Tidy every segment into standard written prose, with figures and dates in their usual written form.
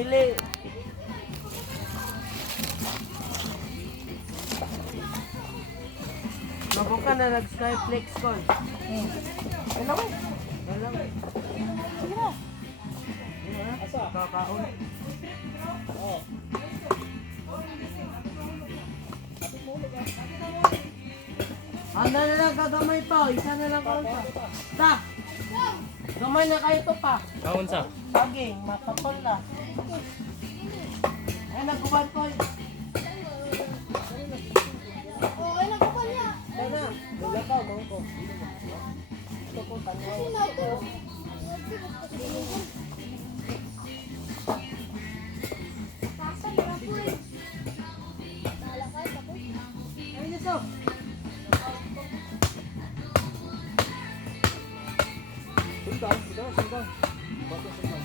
Dili. Mabuka na nag-skyflex ko. Ano ba? Wala. Sige na. Asa? Kakaon. Oo. Handa na lang kagamay pa. Isa na lang kaon pa. Ta! Gamay na kayo to pa. Kaon sa? Saging, matapol na. Ay, nagkuban ko. Okay na ko niya. Ay na, wala ka, mga ko. Ito ko, tanyo. Tasan na po eh. Talakay tapos. Ay, nito. Sundang, sundang, sundang. Bakit sundang?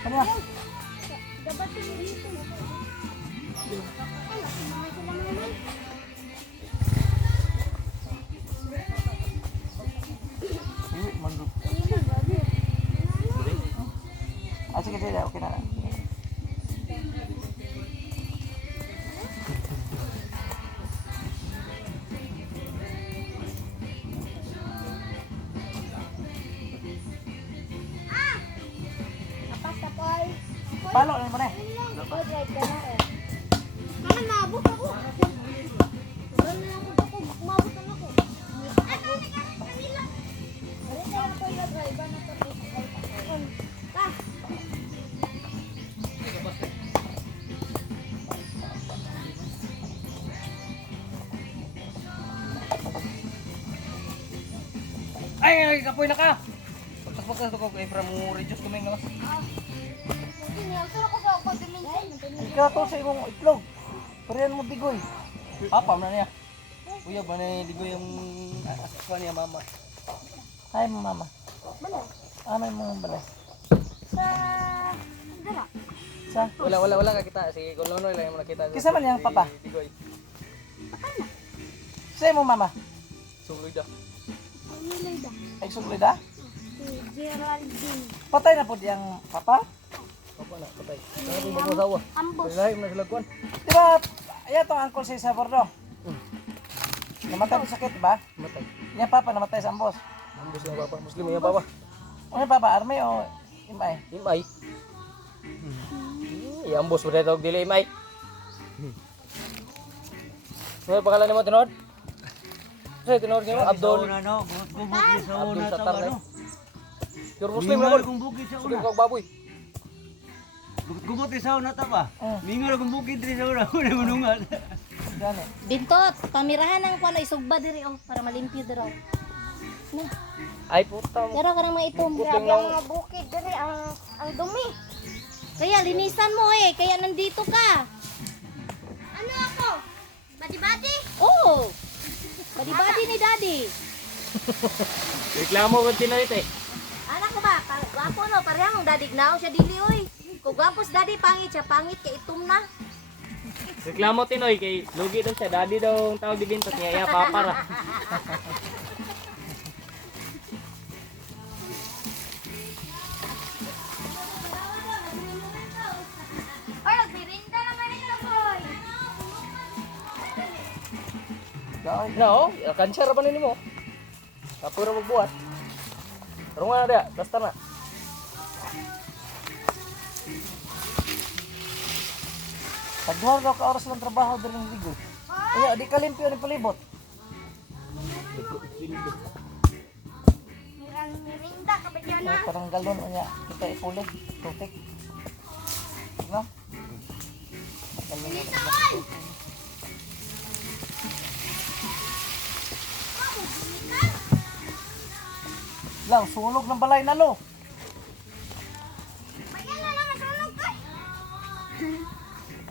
Ano? Dapat sila dito. Ay, mga sila naman. Mandok. Hindi na, babi. Ah, sige, sige. Okay na lang. Apas tapoy. Palo na mo na. Oh, drive ka na eh. Mana mabot ako. Wala na ako mabot na ako. Ari na ako yung drive na tapos. Ta. Ay, kapoy na ka! Pagkas-pagkas ito ko, Ebra mo reduce kuming naman. Hindi niya ako sa pag-dimension. Ikaw to sa imong itlog. Parihan mo bigoy. Papa, na niya. Kuya, ba na ligo yung asaswa niya, mama. Hi mo mama. Balay. Ano mo balay? Sa... Dala. Sa? Wala ka kita. Sige, kung ano lang yung nakita. Kisa man yang papa? Ligoy. Sa mo mama. Sungloy da. Ang nilay da. Ay suglid ah. Si Geraldine. Patay na po diyang papa. Papa na, patay. Ano kung mag-usawa? Ambos. Lahi mo na sila kuwan. Di ba? Ayan tong angkol sa Bordo. Namatay sa sakit ba? Matay. Niya papa namatay sa ambos. Ambos yung papa. Muslim yung papa. Ano papa? Army o imay? Imay. Iambos mo dito, dili imay. Ano pangalan ni mo, Tinod? Ano Tinod niyo? Abdul. no, bubukid sa Abdul una Satar ta na. ano. You're Muslim na Mingal mo. kung bukid sa Muslim una. kag baboy. Gubot sa una ta ba? Oh. Mingal kung bukid diri sa una, una manungan. Gani. Bintot, pamirahan ng kuan ay sugba diri oh para malimpyo diri oh. Na, Ay puta mo. daro ka nang maitom. Grabe ang mga bukid dali ang dumi. Kaya linisan mo eh, kaya nandito ka. Ano ako? Bati-bati? Oh. Badi-badi ni Daddy. Reklamo ko Tinod eh. Anak ko ba? Gwapo no, parehang dadig na siya dili oy. Kung gwapos Daddy pangit siya, pangit kay itom na. Reklamo Tinoy kay lugi daw siya. Daddy daw ang tawag di bintot niya. Iya papara. Ay, nagbirinda naman ito, boy. Gawin. No, kanser ba nimo? Kapura magbuhat. Pero nga na dia, basta na. Pagduhar daw ka oras lang trabaho dali ng ligo. Ayo, di ka limpyo ni palibot. Mirinda ka ba dyan Ay, parang galon niya. Kita ipulig. Tutik. No? Lang, sunog ng balay na lo. Bayan na lang ang sunog ka.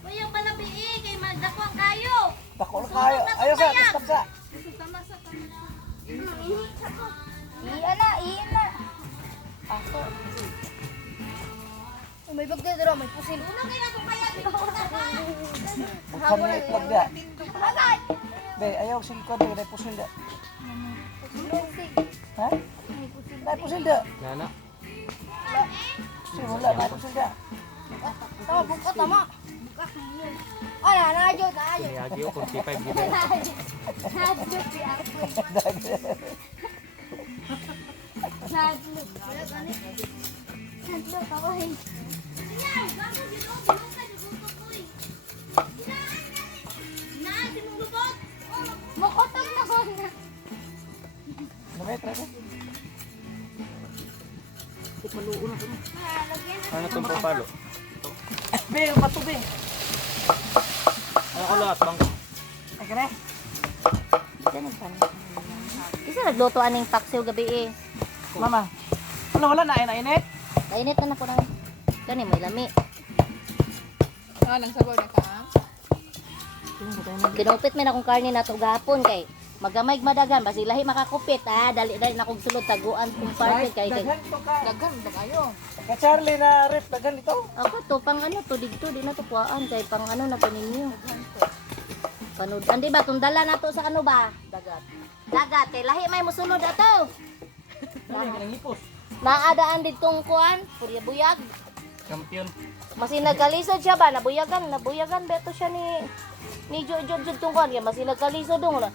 Kuya pala bii kay magdakwang kayo. Takol kayo. Ayaw sa, stop sa. Iyan na. Ako. Oh, may bagay dito, may pusil. Una kay ako kaya Buksan niya itlog niya. Be, ayaw sige ko. Be, pusil niya. Ha? Nay pusil niya. Nana. Sige, wala. Nay pusil niya. Tama, buka, tama. Oh, nanajod. Piniyagi ko kung C5 gito. Nanajod si ako. Nanajod. Nanajod, kaway. Makotog na ko na. Namay, try ko. Ano itong papalo? Be, bato be. Ano ko lahat bang? Ay, kare. Isa nagluto aning paksiw gabi eh. Mama. Wala na, init. Kainit na po na. Kani may lami. Nang sabaw na ka. Kinupit mi na kong karne na to gahapon kay magamay madagan basi lahi makakupit dali na kog sulod taguan kung parte kay Daghan to ka. Daghan ba kayo? Ka Charlie na rip, daghan dito. ako to pang ano to dito di na to kuhaan kay pang ano na to ninyo. Panud andi ba tong dala na to sa ano ba? Dagat kay lahi may mosunod ato. Naadaan ditong kuan, purya buyag. Champion. Masin nagkalisod siya ba? Nabuyagan beto siya ni Jojo tong kuan kay masin nagkalisod dong na.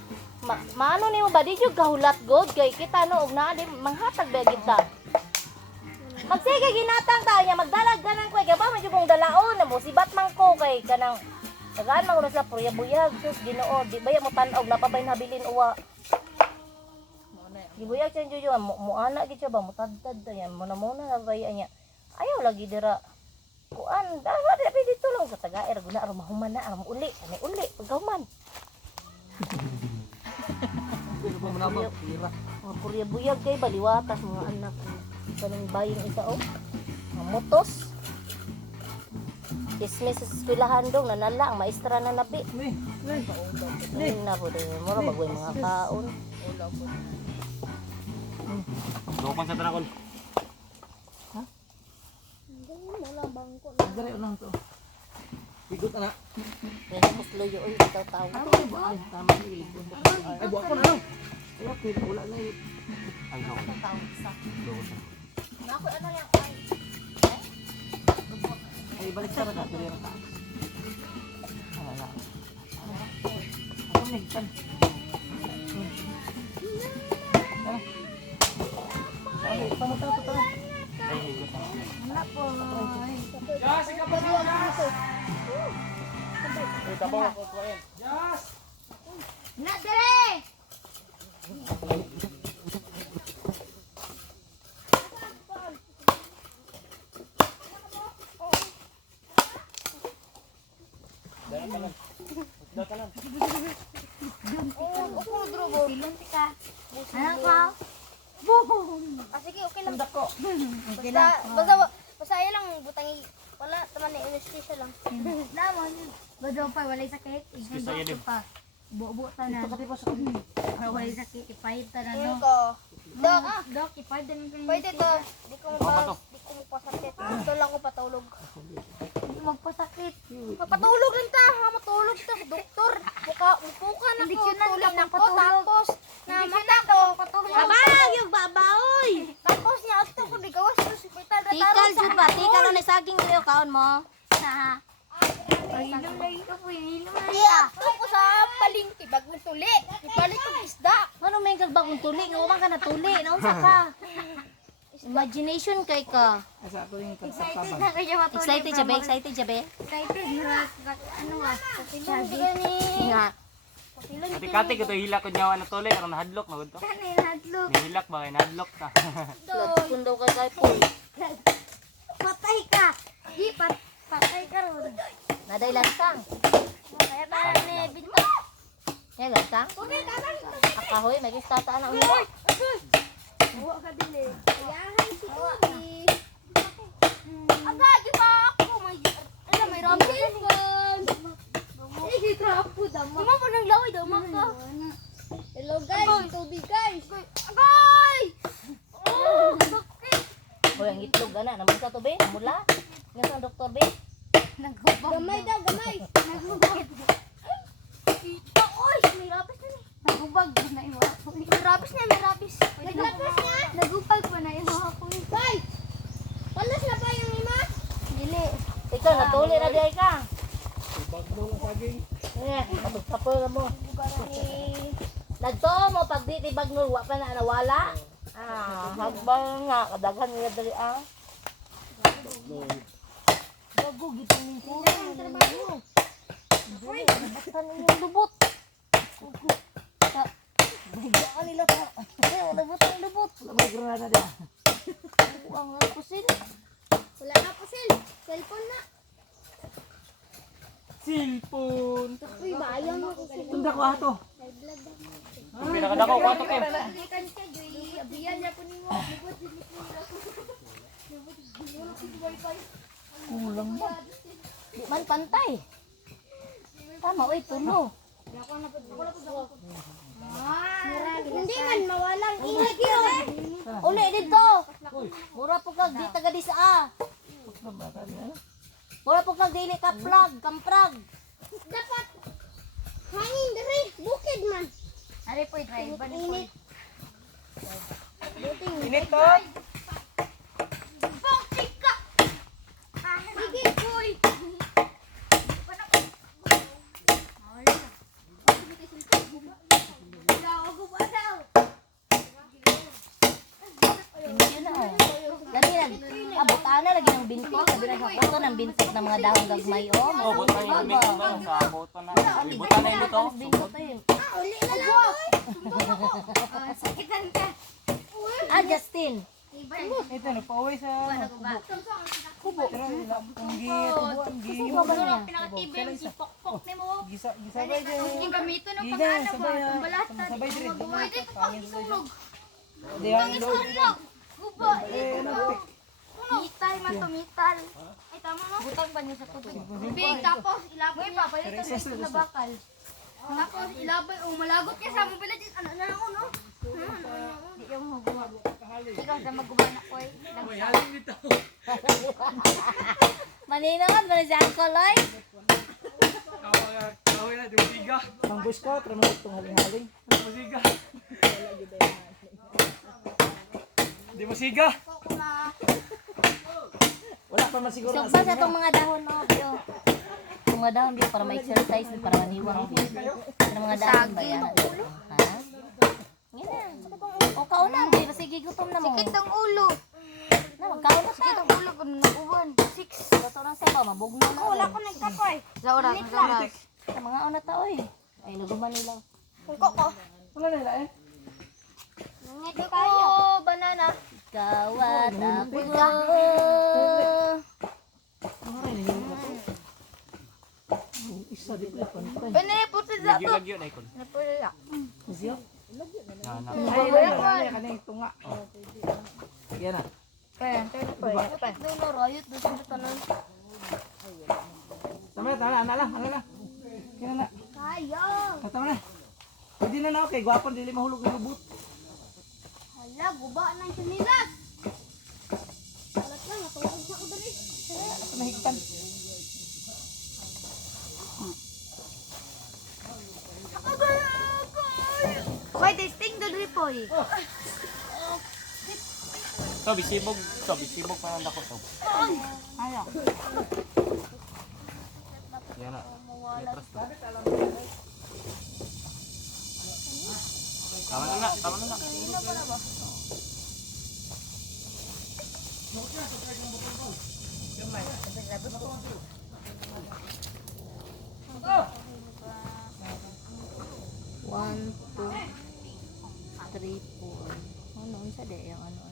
Maano nimo ba di jud kahulat god kay kita no og naa di manghatag ba kita. Magsige ginatang ta nya magdalag ganang ko kay ba medyo kong dalaon na mo sibat man ko kay kanang tagaan man sa purya buyag sus Ginoo di baya mo tan-og napabay nabilin uwa. Gibuyag siya Jojo mo ana gid siya ba mo tadtad yan mo na na baya niya. Ayaw lagi dira kuan dapat dito lang sa tagaer guna aron mahuman na aron uli ani uli pagkahuman. Mga purya buyag kay baliwatas mga anak kanang baying isa o mga motos kismis sa eskwelahan dong nanala ang maestra na nabi na po din mura bagway mga kaon Dokan sa tanakol. Dire lang to. Bigot na. kaya tapos loyo oy ikaw tao Ay, tama ni. Ay, buwan ko na lang. Ay, okay, wala na yun. Ay, no. tao isa nako ano yan Ay, balik sa na dire ra ta. Ano na. Ako ni kan. Ay, pamuta to ta. Ay, bigot na. Ay, tabaw ko ko yan. Na, dere! Silunti ka. Ano ka? Sige, okay lang. Basta ayaw lang butangi. Wala, taman na anesthesia lang. Naman, badong pa, walay sakit. Excuse sa'yo, Dim. Pa, buo ta na. Walay sakit, ipahit ta na, Ngayon no? ko. Dok, Dok, ipahit na ng pwede to. Di ko magpasakit. Ito lang ko patulog. magpasakit. Magpatulog lang ta. Matulog ta. Doktor. Mupuka na ko. Indiksyonan Tulog ka na ko. magpatulog. Tapos, namata ko. Abang yung babaoy Tapos niya, ito ko di gawas sa hospital. tikal jud ba tikal na saging niyo kaon mo Ha? Ay, lulay ka po, lulay. Iya, ito ko sa palingki. Bagong tuli. Ibalik ko ng isda. ano may kag bagong tuli nga umang ka na tuli naunsa ka Imagination kay ka. Asa ako yung Excited katabang. na kayo matulog. Excited siya ba? Excited siya ba? Excited na. Ano ah? Sabi. Nga. Kati-kati ko to hila ko nyawa na tole aron nahadlok magud to. Kanin hadlok. Nihilak ba kay nahadlok ta. Lagkon daw ka kay po. Patay ka. Di patay ka ron. Naday lansang. Kaya tayo ni Binta. Kaya lansang? Akahoy, may kistata na ulo. Buwa ka din eh. Ayahay si Kobe. Agad, di ba ako? May ramen. Trapo dama. Di mo nang laway dama ka. Hello guys, tubig guys. Agay! Oh, sakit. Hoy, ang itlog ana naman sa to be, mula. Nga sa doktor be. Gamay daw, gamay. Nagubag. Kita, oy! May rapis na ni. Nagubag na yung ako. May rapis na, may rapis. Naglapis niya? Nagubag pa na yung ako. Bay! Palas na pa yung ima? Dili. Ikaw natuli na diay ka. Bagno ang saging. Eh, kapag mo. Nagto mo pag di tibag nul wa pa na nawala. Hagbang nga kadaghan niya dali ah. Bago gitingin ko. Ano yung lubot? Bahigaan nila ta. Lubot ang lubot. May granada dia. Ang pusil. Wala na po, Sil. Cellphone na. Cellphone. Uy, bayan mo ko. Tunda ko ato. Pinakadako ko ato kay. Ikan ka, Joy. Abiyan niya po ni mo. Lubot, lubot, lubot. Kulang ba? Di man pantay. Tama, oy, tulo. Hindi man mawalang ingat yun. Uli dito. Mura po kag di taga di sa Mura po kag dili ka plug, kamprag. Dapat hangin dari bukid man. Ari po drive ba Init. Init to. Bukid ka. Sige, boy. Yun na oh. Lagi abotana lagi ng binto, sabi na sa ng bintot ng mga dahon gagmay oh. Oh, buta yung minto na sa boto na. Ibutan na ito to. Bintot eh. Uli na lang, boy. Sakitan ka. Ah, Justin. Ito na pauwi sa kubo. Pero wala kung Gusto ba niya? Pinakatibay yung sipok-pok ni mo. gisabay din. Yung gamito ng Gida, pangana ba? sabay, Ang balatan. sabay din. Pwede pa pang isunog. Di ang loob. Isunog. Guba. Mitay man to, mital. Ay, tama mo. Butang ba niya sa tubig? Tubig, tapos ilabay niya. Palitan sa ito na bakal. Tapos ilabay, malagot ka sa mobile legends. Ano na lang no? Di yung maguma. Ikaw sa maguma na ko eh. Maninod ba si Uncle Loy? Kaway na dumiga. Manggos ko, pero may itong haling-haling. Musiga. Di musiga. Wala pa man siguro. Sugba sa itong mga dahon no, Bio. Itong mga dahon Bio para ma-exercise, para maniwang Bio. Itong mga dahon ba yan? Ha? Yan na. O kauna, Bio. Sige, gutom na mo. Sikit ang ulo. Na, magkaon na Sikit ta. ang ulo ko na uwan. 6. Luto ng sabaw, mabugno na. Wala ko nagkapoy. Sa oras, sa oras. Sa mga una ta, oy. Ay, naguman nila. Kung ko. Wala nila eh. Nangit tayo. Banana. Ikaw at ako. Isa di pala pantay. Panaputin na to. Lagyo na ikon. Napulala. Siya. Na. Ay, wala kaning tunga. Yan na. Kaya, kaya. Doon na, rayot. Doon sa tanan. Tama na, ana lang. Kaya na. Kaya. Tama na. Pwede na na okay, gwapon dili mahulog ng lubot. Hala, guba ng sinilas. Alat lang, natulog na ako dali. Mahigtan. Hoy, testing the dripoy. To bisibog pa nang dako to. Ayaw. Yan na. Letras to. Tama na na. One, two, three, four. Ano, unsa de yung ano.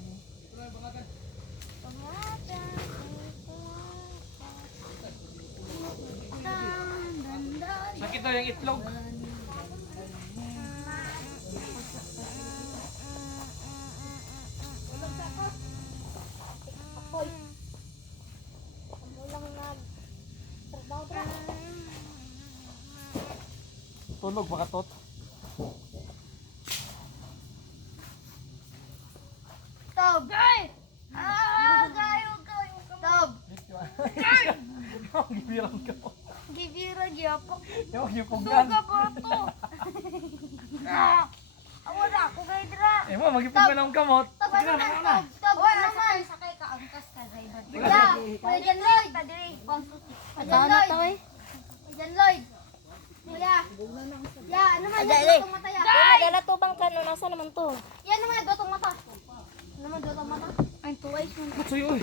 Sakit daw yung itlog. Tulog baka tot. Tob! Gayo! Tob! Gibirang ka. Gibira gyapon. Yung kugan. Suga po to. Awa na ako kay dra. Eh mo magipog ka ng kamot. Tob ano na? Tob ano naman? Sakay ka angkas ka driver. Ya, Kuya Lloyd, padiri. Kuya Lloyd. Kuya Lloyd. Kuya. Ya, ano man yung dotong mata ya? Dala to bang kano, nasa naman to? Yan naman yung dotong mata. Ano naman dotong mata? Ay, tuway siya. Kutsoy oy.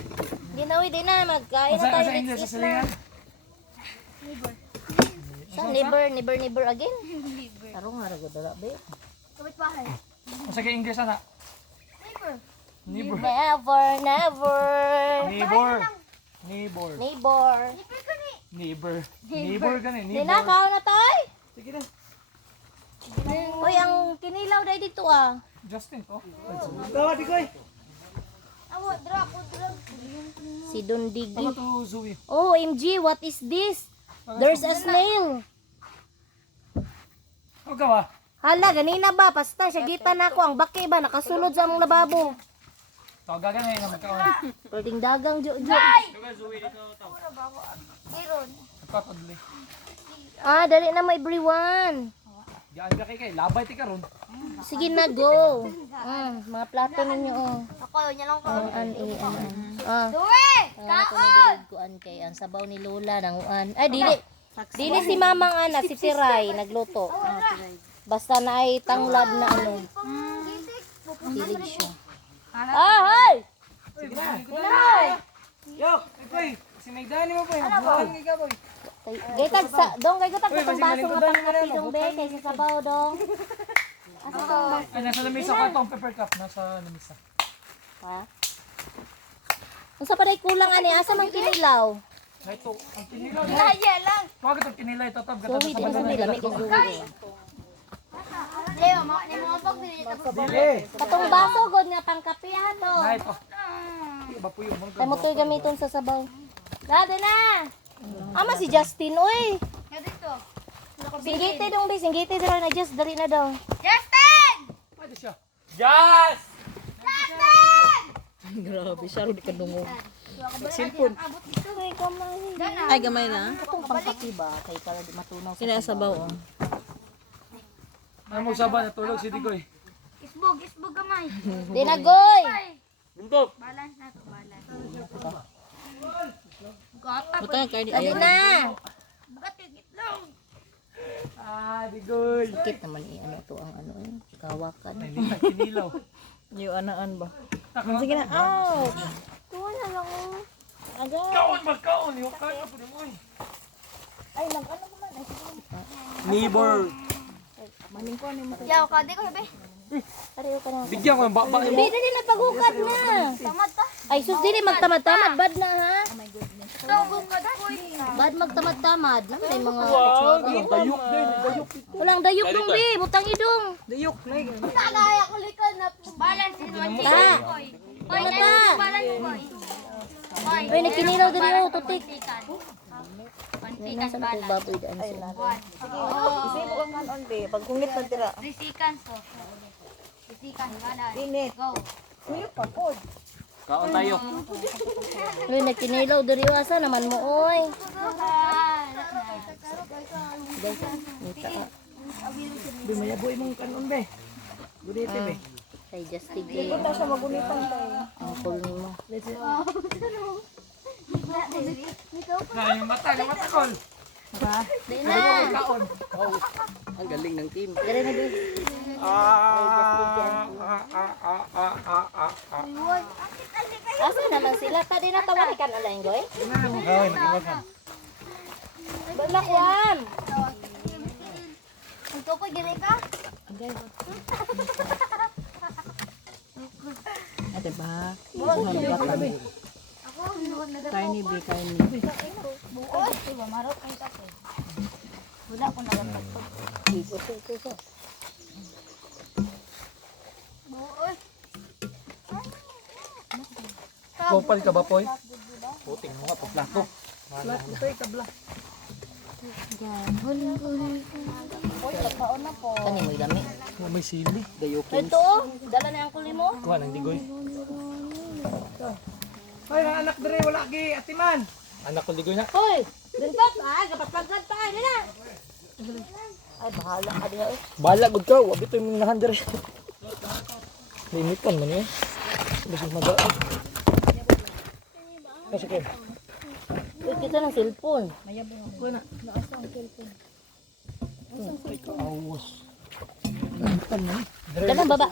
Ginawi din na, magkain na Asa tayo sa English next sa week na. silingan? Sa never again. Tarong nga rago dala be. Kapit bahay. Asa kay English ana? Neighbor. Neighbor. Never. Neighbor. Neighbor. Neighbor. Neighbor ko ni. Neighbor. Neighbor gani, Di neighbor. na, kao na tayo. Sige na. Uy, ang kinilaw dahil dito ah. Justin to. Tawa di koy. Awa, dra ko dra. Si Don Digi. Tawa to Zoe. Oh, MG, what is this? There's a snail. O gawa. Hala, ganina ba? Pasta, siya gita na ako. Ang baki ba? Nakasulod sa among lababo. Tawagan na yun magkaon. Pwedeng dagang jo-jo. Giron. Katadli. Ah, dali na mo everyone. Diyan ka kay labay ti karon. Sige na, go. Mga plato ninyo, oh. Ako, yan lang ko. Ah. Duwe! Kuan kay ang sabaw ni Lola nang uan. Ay dili. Dili si Mamang ana si Tiray nagluto. Basta na ay tanglad na ano. Dilig siya. Ah, hay. Yok, koy. Si Maydani mo boy. Buwan ni ka boy. Gaytag sa dong gay gutag sa baso nga pang kape dong be kay sa sabaw dong. Asa tong baso? Ay nasa lamesa ko tong pepper cup nasa lamesa. Ha? Unsa pa day kulang ani asa man kinilaw? Na ito, ang kinilaw. Kaya lang. Wag itong kinilay to tab Suwi din sa nila may kisuwi. Leo, ni mo pag dito. Dili. Katong baso god nga pang kape ha to. Na ito. Iba po yung Tay mo toy gamiton sa sabaw. Dada na. Ama si Justin oy. Nga dito. Singgiti dong be, singgiti dira na just dali na daw. Justin! Pwede siya. Yes! Grabe, siya rin ka dungog. Cellphone. Ay, kamay. Ay, gamay na. Itong pangkapi ba? Kay para di matunaw sa Sinasabaw, oh. Ay mo saba na tulog si Digoy. Isbog gamay. Di na, goy! Bundok. Balance na to, balance. Butang kayo di Dali ayaw. na! Bugat yung itlog. Ah, Digoy. Sakit naman ano to ang ano eh. Kawakan. Ay, hindi na kinilaw. Yung anaan ba? Sige na. Ouch! Tuwa na lang oh. Aga. Kaon magkaon. Yung kaon po mo. Ay, nag-ano naman. Ay, sige. Neighbor. Yaw, kadi ko sabi. Ariyo ka na. Bigyan ko yung baba. Hindi na din nagpagukad na. Tamad ta. Ay, sus, dili magtamad-tamad. Bad na ha. Tawag ka da. Bad magtamad-tamad. Nang may mga... Dayok din. Dayok. Walang dayok dong, be. Butang idong. Dayok, lay. Tagaya ko likod na balance in one Ta. chicken. Boy, Ano ta? balance boy. Boy, Ay, nakinilaw din yung tutik. Pantikan Nasaan ako balance. baboy daan siya? Isip ko ang kanon, be. Pag kungit na tira. 3 seconds to. 3 seconds balance. Init. Go. Kaon tayo. Uy, nakinilaw din yung asa naman mo, oy. Be, mayaboy mong kanon, be. Gunite, be. Kay Justin Gay. Punta siya magunitan tayo. Ang cool ni mo. Na yung mata kol. Di na. Kaon. Ang galing ng team. Dari na, be. Ayun. Alit kayo. Asa naman sila? Tadi natawari ka na lang, Goy. Balakwan! Ang tukoy, gilay ka. Ate ba? Ako, Tiny B, tiny. buos. Diba, marot kayo kasi. Wala ko nagtatapos. Buos. Kupal ka ba, Poy? Puting mo nga, paplato. Lahat ito ay kabla. Kani mo ilami. May sili. Dayo po. Ito, oh. Dala na ang kuli mo. Kuha ng digoy. Ay, ang anak dire wala gi atiman. Anak ko digoy na. Hoy! Dintot! Ay, kapatpagkat pa! Ay, na! Ay, bahala ka diha eh. Balag gud ka, wabi to yung nahan dire. Limitan man eh. Basta maga. Kasi kaya. Uy, kita ng cellphone. Awas. Dalang baba.